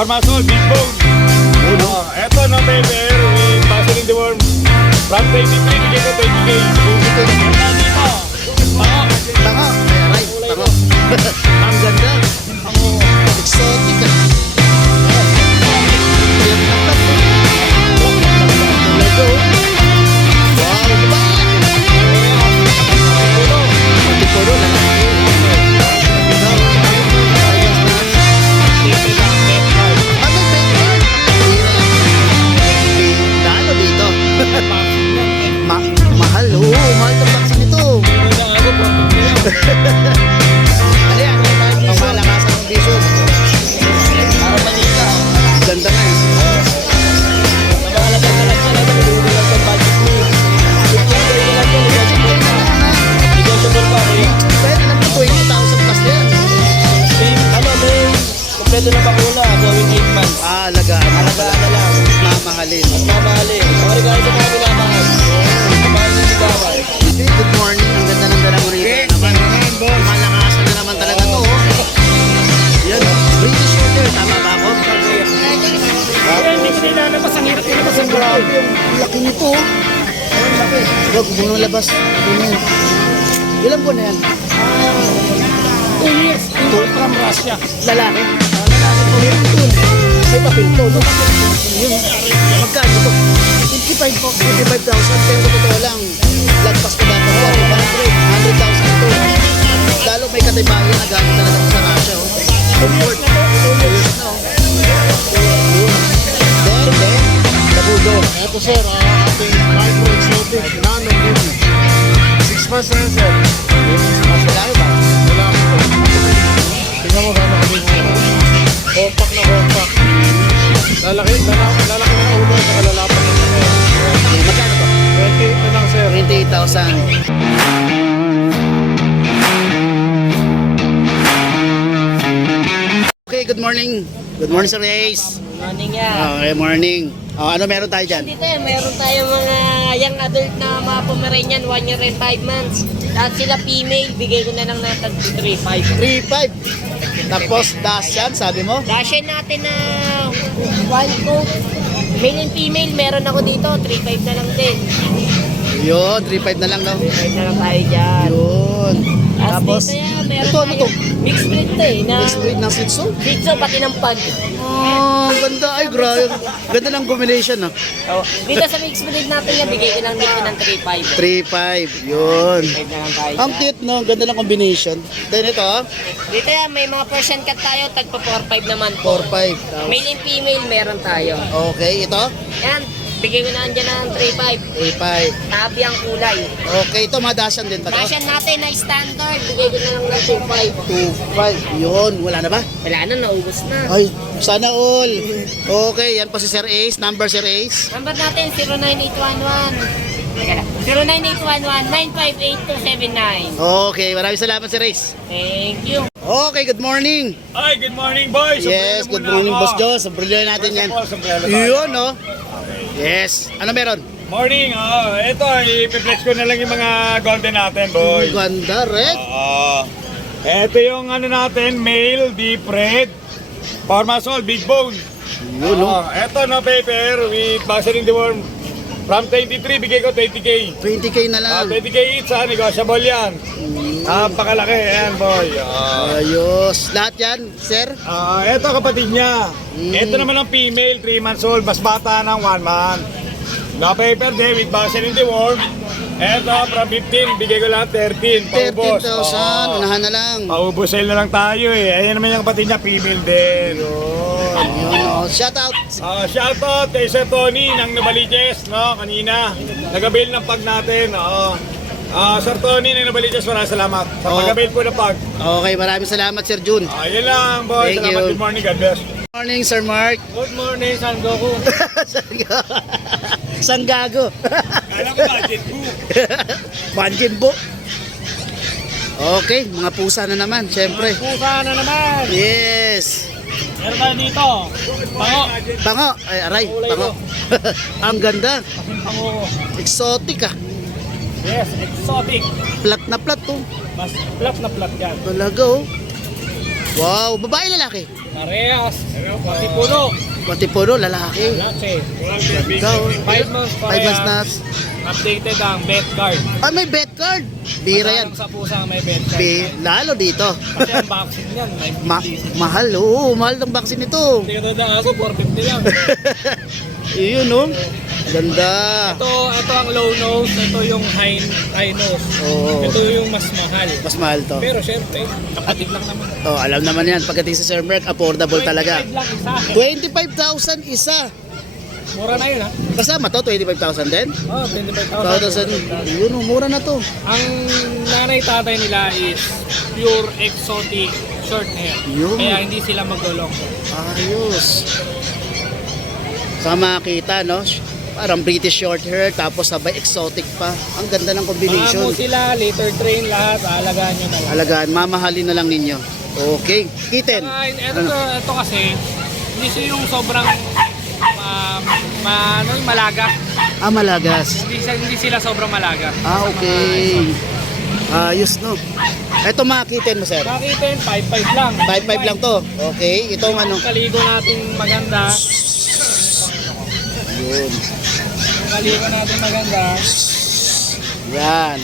Parmasol, Big Bone. Eto na paper with Vaseline Deworm. From 23, bigay ko 20K. Tango. Ay, aray. Tango. Ang ganda. Exotic ah. Wow, diba? Pati-puro lang. Ano dito? Mahal. Oo, mahal na vaccine ito. Ano yan? Pamalakasan ng biso. Para manika. Ganda nga eh. Nabakalagay na lang siya na nabibilang ng budget mo. Negotiable pa kuya. Pwede lang ito, 20,000 plus na yan. May kompleto na bakuna, going 8 months. Alagaan. Alagaan na lang. Mamahalin. Mamahalin. Mga regalo sa mga minamahal. Mahal ng ligawan. Okay, good morning. Ang ganda ng dala mo rito naman. Malakasan na naman talaga to. Yan, British Shorter. Tama ba ako? Hindi ko nilalabas. Ang hirap nilabas. Ang grabe. Ang laki nito. Ang laki. Huwag mo labas. Ganyan. Ilan po na yan? 2 years. Import from Russia. Lalaki. Meron ito. May papel to. No? Yun. Magkano to? 55 po. 55,000. Pero totoo lang. Lagpas ko dapat po. 100,000 ito. Lalo may katibayan na gamit talaga ito sa Russia. Import. 2 years na. Then, Labudo. Eto sir, ating micro exotic nano mini. 6 months na yan sir. Mas malaki ba? Wala ko po. Tingnan mo gano'n kami po. Compact na compact. Lalaki na ng ulo at saka lalapan ng mga. Magkano to? 28 na lang sir. 28,000. Okay, good morning. Good morning, Sir Ace. Morning yan. Okay, morning. Ano meron tayo dyan? Dito mayroon tayong mga young adult na mga Pomeranian, 1 year and 5 months. Lahat sila female, bigay ko na lang natin 3.5. 3.5. Tapos, Dashan, sabi mo? Dashin natin na one coat. Male and female, meron ako dito, 3.5 na lang din. Yun, 3.5 na lang, no? 3.5 na lang tayo dyan. Yun. Tapos, dito yan, meron ito, ano to? mixed breed to eh. Na, Mixed breed ng Shih Tzu? Dito, pati ng pug. Oh, ganda. Ay, grabe. Ganda ng combination, no? Oh, dito sa mixed breed natin yan, bigay ko lang dito ng 3.5. 3.5. Yun. 3.5 na lang tayo Ang dyan. cute, no? Ganda ng combination. Then ito, Dito yan, may mga Persian cat tayo, tagpa 4.5 naman po. 4.5. Male and female, meron tayo. Okay, ito? Yan, bigay ko na dyan ng 3.5. 3.5. Tabi ang kulay. Okay, ito mga Dashan din pa to? Dashan natin na standard, bigay ko na lang ng 2.5. 2.5. Yun, wala na ba? Wala na, naubos na. Ay, sana all. Okay, yan pa si Sir Ace. Number Sir Ace. Number natin, 09811. Teka lang. 09811-958-279. Okay, maraming salamat Sir Ace. Thank you. Okay, good morning. Ay, good morning boys. Yes, good morning Boss Joe. Sombrero natin yan. Yun, no? Yes. Ano meron? Morning. Ito, ipiplex ko na lang yung mga golden natin boys. Ganda, red. Ito yung ano natin, male, deep red. Parmasol, Big Bone. Yun, no? Ito na paper with Vaseline Deworm. From 23, bigay ko 20K. 20K na lang. 20K each, negotiable yan. Pakalaki, ayan boy. Ayos. Lahat yan, sir? Ito kapatid niya. Ito naman ang female, 3 months old, mas bata ng 1 month. Na paper din with Vaseline Deworm. Ito from 15, bigay ko lang 13. Paubos. 13,000. Unahan na lang. Paubos sale na lang tayo eh. Ayan naman yung kapatid niya, female din. Yun, no? Shout out. Shoutout kay Sir Tony ng Nabaliches, no, kanina. Nag-avail ng pag natin. Sir Tony ng Nabaliches, maraming salamat sa pag-avail po ng pag. Okay, maraming salamat Sir Jun. Ayun lang, boy. Thank Salamat. you. Good morning. God bless. Good morning, Sir Mark. Good morning, San Goku. Sanggago. Kala ko budget po. Banjin bo. Okay, mga pusa na naman, syempre. Pusa na naman. Yes. Meron tayo dito. Pango. Pango. Ay, aray. Pango. Ang ganda. Pango. Exotic ah. Yes, exotic. Plat na plat to. Mas plat na plat yan. Talaga oh. Wow, babae lalaki. Parehas. Pati puno. Pati puro lalaki. Laki. Ikaw, 5 months 5 months na. Updated ang bet card. Ah, may bet card. Bira yan. Sa pusa may bet card. Lalo dito. Kasi ang vaccine yan, may Mahal, oo. Mahal ng vaccine ito. Hindi ko na ako, 450 lang. Iyon, no? Ganda. Ito ang low nose, ito yung high nose. Oo. Ito yung mas mahal. Mas mahal to. Pero syempre, kapatid lang naman. Oh, alam naman yan. Pagdating sa Sir Merck, affordable talaga. 25 lang isa. 25,000 isa. Mura na yun ha? Kasama to, 25,000 din? Oh, 25,000. 1,000. Yun, oh, mura na to. Ang nanay-tatay nila is pure exotic short hair. Yun. Kaya hindi sila magdolong. Ayos. Sa makita, no? Parang British short hair, tapos sabay exotic pa. Ang ganda ng combination. Mga mo sila, later train lahat, alagaan nyo na lang. Alagaan, mamahalin na lang ninyo. Okay, kitten. Ito kasi, hindi siya yung sobrang malaga. Ah, malagas. Hindi sila sobrang malaga. Ah, okay. Ayos, no? Ito mga kitten mo, sir. Bakit 5.5 lang. 5.5 lang to. Okay, itong ano. Kaligo natin maganda. Yun. Kaligo natin maganda. Yan.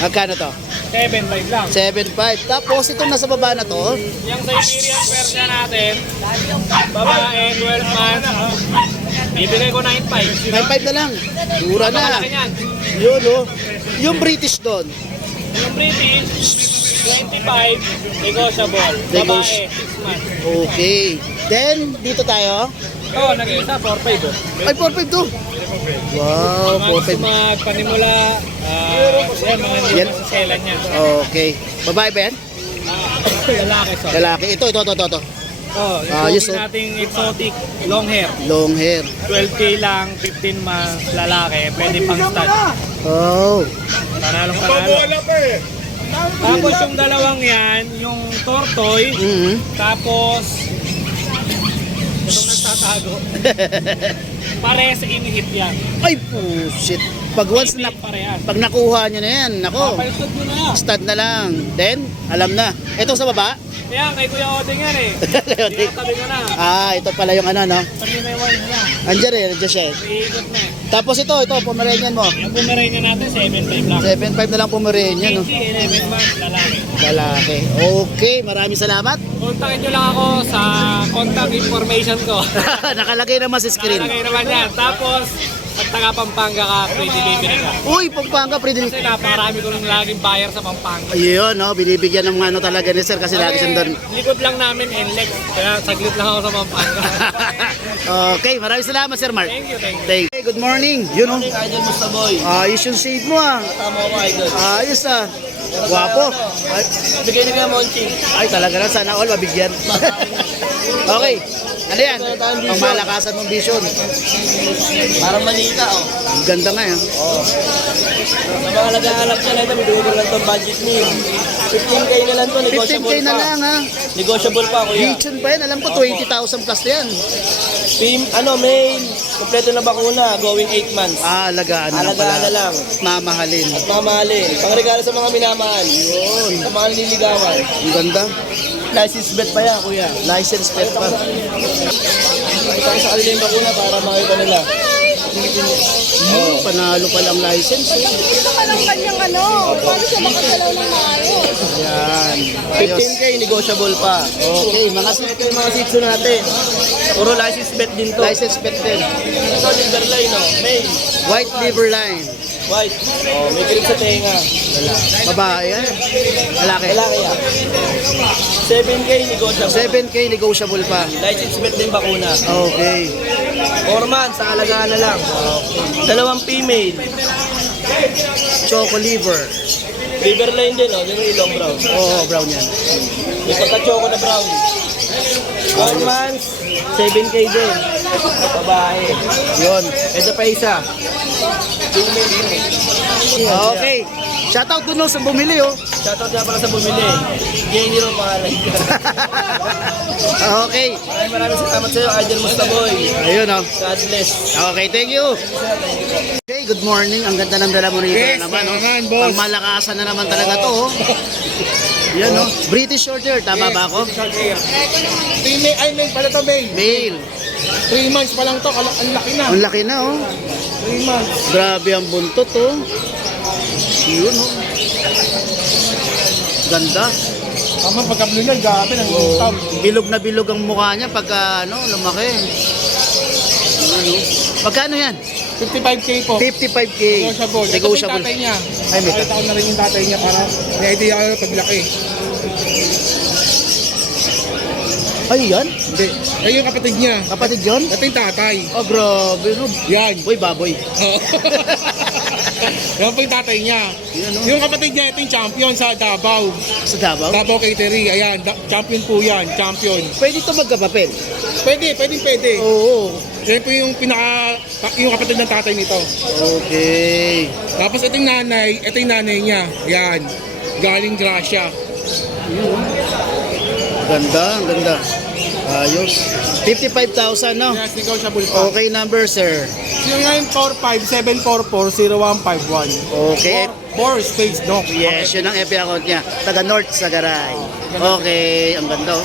Magkano to? 7.5 lang. 7.5. Tapos itong nasa baba na to. Yung Siberian Persian natin, babae, 12 months, bibigay ko 9.5. 9.5 na lang. Mura na. Malaki yan. Yun, oh. Yung British doon. Yung British, 25, negotiable. Babae, 6 months. Okay. Then, dito tayo. Ito, nag-iisa, 4.5. Ay, 4.5 to. Wow, 4.5. Magpanimula, yan, mga Yan. yan sa selan niya. Okay. Babae ba yan? Lalaki, sorry. Lalaki. Ito. Oh, Ayos, yung oh. nating exotic, long hair. Long hair. 12K lang, 15 months, lalaki, pwede pang stud. Oh. Panalong panalo. Tapos yung dalawang yan, yung tortoy, Mm-hmm. tapos itong nagtatago. Pare sa inhit yan. Ay, shit. Pag once na, Parehas. pag nakuha nyo na yan, nako. Papalistod mo na. Stud na lang. Then, alam na. Ito sa baba. Kaya kay Kuya Oding yan eh. Oding. Tabi ko na. Ito pala yung ano, no? Pag may wine niya, Andiyan siya. iikot na eh. Tapos ito, Pomeranian mo. Yung Pomeranian natin, 7.5 lang. 7.5 na lang Pomeranian, no? 11 months, lalaki. Lalaki. Okay, maraming salamat. Kontakin nyo lang ako sa contact information ko. Nakalagay naman sa screen. Nakalagay naman yan. Tapos, pag taga Pampanga ka, free delivery ka. Uy, Pampanga, Kasi napakarami ko nang laging buyer sa Pampanga. Ayun, no? Binibigyan ng ano talaga ni sir kasi lagi siya doon. Likod lang namin NLEX. Kaya saglit lang ako sa Pampanga. Okay, maraming salamat, Sir Mark. Thank you, thank you. Hey, good morning. Yun, no? Idol mo sa boy. Ayos yung shade mo, ah. Tama ko, idol. Ayos, ah. Guwapo. Bigay ni Kuya Monchi. Ay, talaga na. Sana all mabigyan. Okay. Ano yan? Ang malakasan mong vision. Parang manika, oh. Ang ganda nga, yan. Sa mga nag-aalap niya na ito, bigay ko lang itong budget ni 15K na lang to, negotiable 15K na pa. lang, ha? Negotiable pa, kuya. Kitchen pa yan. Alam ko, 20,000 plus yan. Mail, kompleto na bakuna, going 8 months. Alagaan na Alagaan pala. na lang. Mamahalin. At mamahalin. Pangregalo sa mga minamahal. Yun. Sa mga nililigawan. Ang ganda. License bet pa yan, kuya. License plate pa. Ito sa kanila yung bakuna para makita nila. Panalo pa lang license. Eh. Ito ka ng kanyang ano, paano siya makasalaw ng maayos? Yan. Ayos. 15K, negotiable pa. Okay, mga Ito yung mga sitso natin. Puro license bet din to. license plate din. Ito, Timberline, no? Mail. White liver line. White. Oh, may grip sa tenga. Babae yan. Lalaki. Lalaki yan. 7K negotiable. 7K negotiable pa. License bet din bakuna. Okay. 4 months, sa alagaan na lang. Dalawang female. Choco liver. Riverline din, oh. Yung ilong brown. Oo, brown yan. May pagka-choco na brown. 4 months, 7K din. Babae. Yun. Ito pa isa. Female din. Okay. Shoutout dun sa bumili, oh. Shoutout nga pala sa bumili. Jenny Ro pangalan. Okay. Maraming salamat sa'yo, Idol Mustaboy. Ayun, oh. God bless. Okay, thank you. Okay, good morning. Ang ganda ng dala mo rito Yes, naman, oh. naman, boss. Ang malakasan na naman talaga to, oh. Yan, no? British Shorthair, tama ba ako? Short hair. Female, ay male pala to, male. Male. 3 months pa lang to, ang laki na. Ang laki na, oh. 3 months. Grabe ang buntot, oh. Yun, oh. Ganda. Tama, pagka-blue na, gabi ng tab. Bilog na bilog ang mukha niya pagka, ano, lumaki. Ano? Magkano yan? 55K po. 55K. Negotiable. Ito po yung tatay niya. Ay, may Pakita ko na rin yung tatay niya para may idea ko paglaki. Ay, yan? Hindi. Ayun yung kapatid niya. Kapatid yun? Ito yung tatay. Oh, grabe, no? Yan. Uy, baboy. Yan po yung tatay niya. Yan, no? Yung kapatid niya, ito yung champion sa Davao. Sa Davao? Davao Catery. Ayan, champion po yan. Champion. Pwede ito magkapapel? Pwede. Oo. Yan po yung yung kapatid ng tatay nito. Okay. Tapos ito yung nanay niya. Yan. Galing Gracia. Ganda, ang ganda. Ayos. 55,000, no? Yes, negotiable pa. Okay number, sir. 0945-744-0151. Okay. Bor Space Dog. Yes, yun ang FB account niya. Taga North Sagaray. Okay, ang ganda, oh.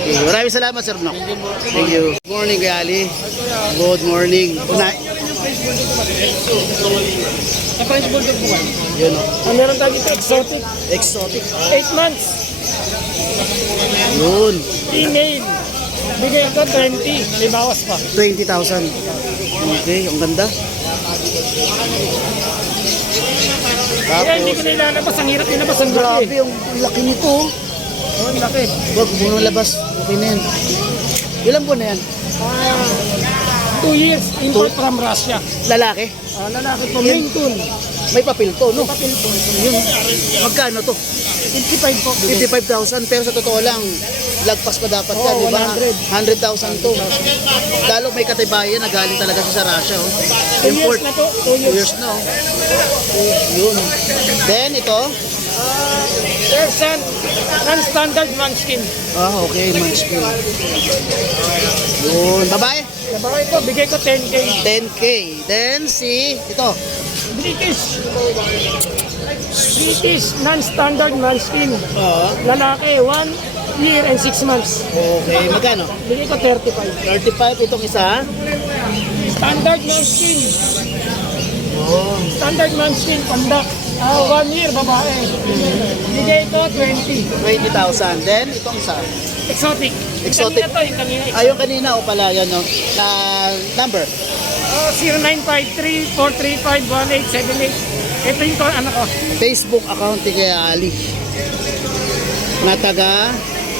Okay, maraming salamat, Sir Nok. Thank you. Good morning, Gali. Good morning. Sa French Bulldog po kayo? Yun, oh. Ang meron tayo dito, exotic. Exotic. 8 months. Yun. Email. Bigay ko 20. May bawas pa. 20,000. Okay, ang ganda. Kaya hindi ko Tapos, na ilalabas. Ang hirap nilabas ang grabe, gabi. ang laki nito. Oh, ang laki. Wag mo labas. Okay na yan. Ilang buwan na yan? 2 years. Import from Russia. Lalaki? Lalaki po. Maine Coon. May papel to, no? Papel po. Yun. Magkano to? 55 po. 55,000, pero sa totoo lang, lagpas pa dapat yan, Oo, di ba? 100. 100,000 to. Lalo may katibayan na galing talaga siya sa Russia, oh. 2 years na po. 2 2 years. years na, oh. Yun. Then, ito. Persian. Non-standard manskin. Ah, okay, Munchkin. Yun. Babae? Babae po. Bigay ko 10K. 10K. Then, ito. British. British non-standard manskin. Oo. Lalaki, 1 year and 6 months. Okay, magkano? Bigay ko 35. 35 itong isa. Standard manskin. Standard manskin, pandak. 1 year, babae. Bigay ko 20. 20,000. Then, itong isa. Exotic. Exotic. Kanina to, yung kanina. Ayun kanina, o pala, yan, no? Na number. 0953-435-1878. Ito yung ano ko. Facebook account ni Kuya Ali. Na taga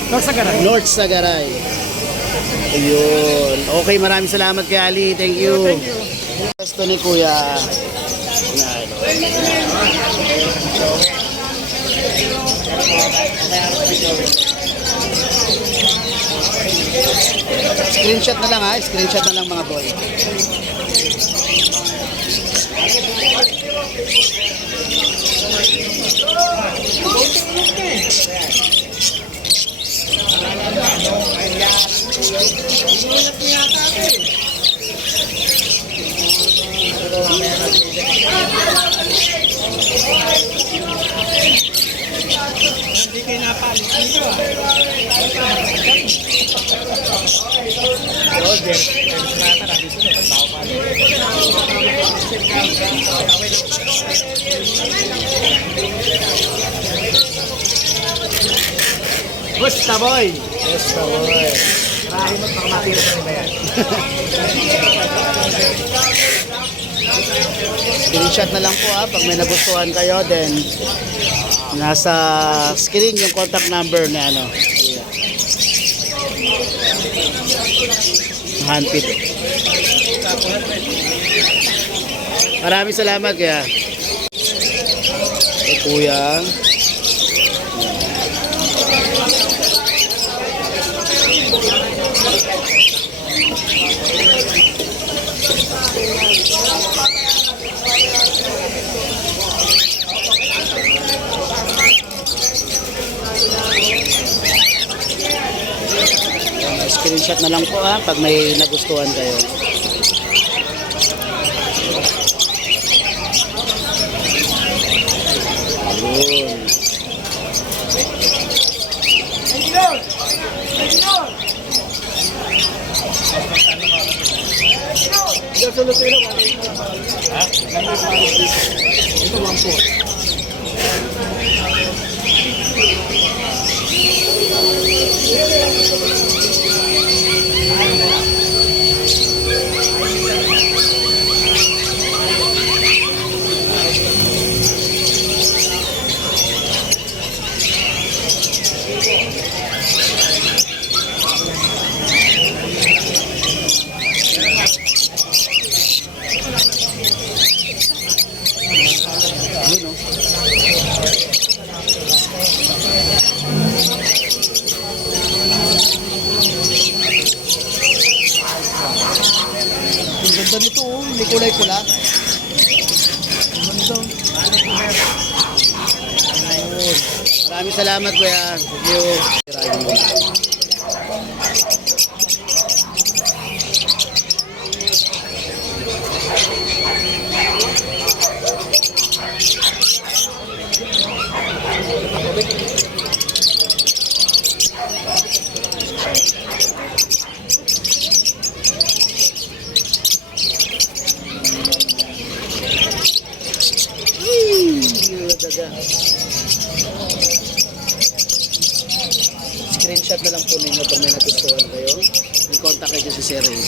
North Sagaray. North Sagaray. Ayun. Okay, maraming salamat Kuya Ali. Thank you. Thank you. Gusto ni Kuya. Screenshot na lang ha. Screenshot na lang mga boy. Basta boy. Basta boy. Marahil mo pakamatira pa rin ba yan? Screenshot na lang po ha. Pag may nagustuhan kayo, then nasa screen yung contact number na ano. Handpid. Maraming salamat kaya. Kuya. Screenshot na lang po ha pag may nagustuhan kayo. Ayun. Ito 1.4. Yun, no? Ang ganda nito, oh. May kulay pula. Ang ganda. Ayun. Maraming salamat, kuya. Thank you. Maraming salamat. Screenshot na lang po ninyo pag may nagustuhan kayo. I-contact kayo si Sir Ray.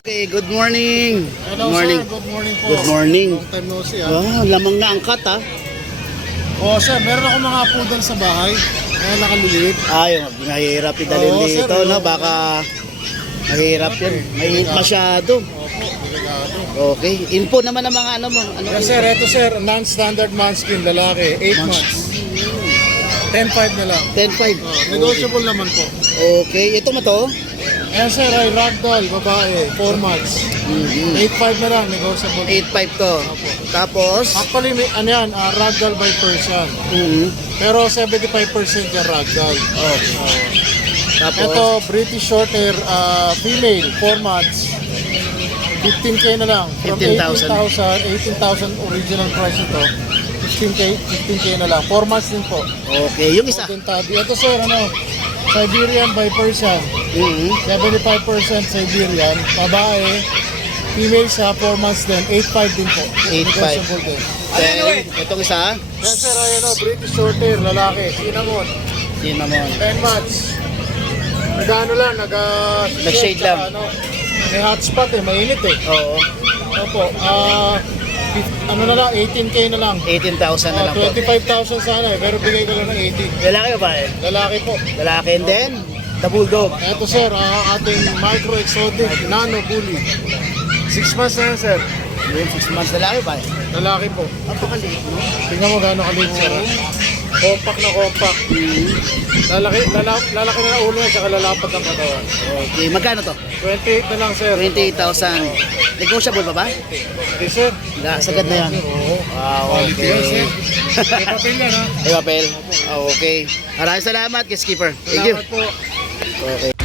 Okay, good morning. Hello Good morning. sir, good morning po. Good morning. Long time no see ha. Wow, lamang na angkat ha. Oh sir, meron ako mga poodle sa bahay. Kaya nakaliliit. Ay, mahirap idalhin Oo, sir, dito, no? oo. Baka mahirap yan. Mainit masyado. Opo, delikado. Okay. Info naman ng mga ano mo. Ano Yes sir, eto sir, non-standard manskin, lalaki, 8 months. 10.5 na lang. 10.5. Oh, negotiable naman po. Okay. Ito mo to? Ayan sir, ay ragdoll, babae, 4 months. 8.5 na lang, negotiable. 8.5 to. Tapos, Actually, may, ano yan, ragdoll by Persian. Pero 75% yung ragdoll. okay. Tapos, Ito, British Shorthair, female, 4 months. 15K na lang. From 15,000. 18,000 original price ito. 15K na lang. 4 months din po. okay. Yung isa. Golden Tabby. Ito sir, ano, Siberian by Persian. 75% Siberian. Babae. Female siya, 4 months din. 8.5 din po. 8.5. Negotiable din. Okay. Itong isa. Yan sir, ayun o, British Shorthair, lalaki. Cinnamon. Cinnamon. 10 months. Nag-ano lang, Nag-shade lang. Ano, may hotspot eh, mainit eh. Oo. Opo, ano na lang, 18K na lang. 18,000 na lang po. 25,000 sana eh, pero bigay ko lang ng 80. Lalaki ba ba? Lalaki po. Lalaki. And then, the bulldog. Eto sir, ating micro exotic nano bully. 6 months na yan sir. Yung 6 months lalaki ba? Lalaki po. Napakaliit, no? Tingnan mo gaano kaliit sir. Compact na compact. Lalaki na ulo niya, tsaka lalapad ang katawan. Okay. Magkano to? 28 na lang sir. 28,000. Negotiable ba ba? Okay sir. Sagad na yan. Oo. Ah, okay. May papel yan ha. Ay, papel. Ah, okay. Maraming salamat, kay Skipper. Thank you. Salamat po. Okay.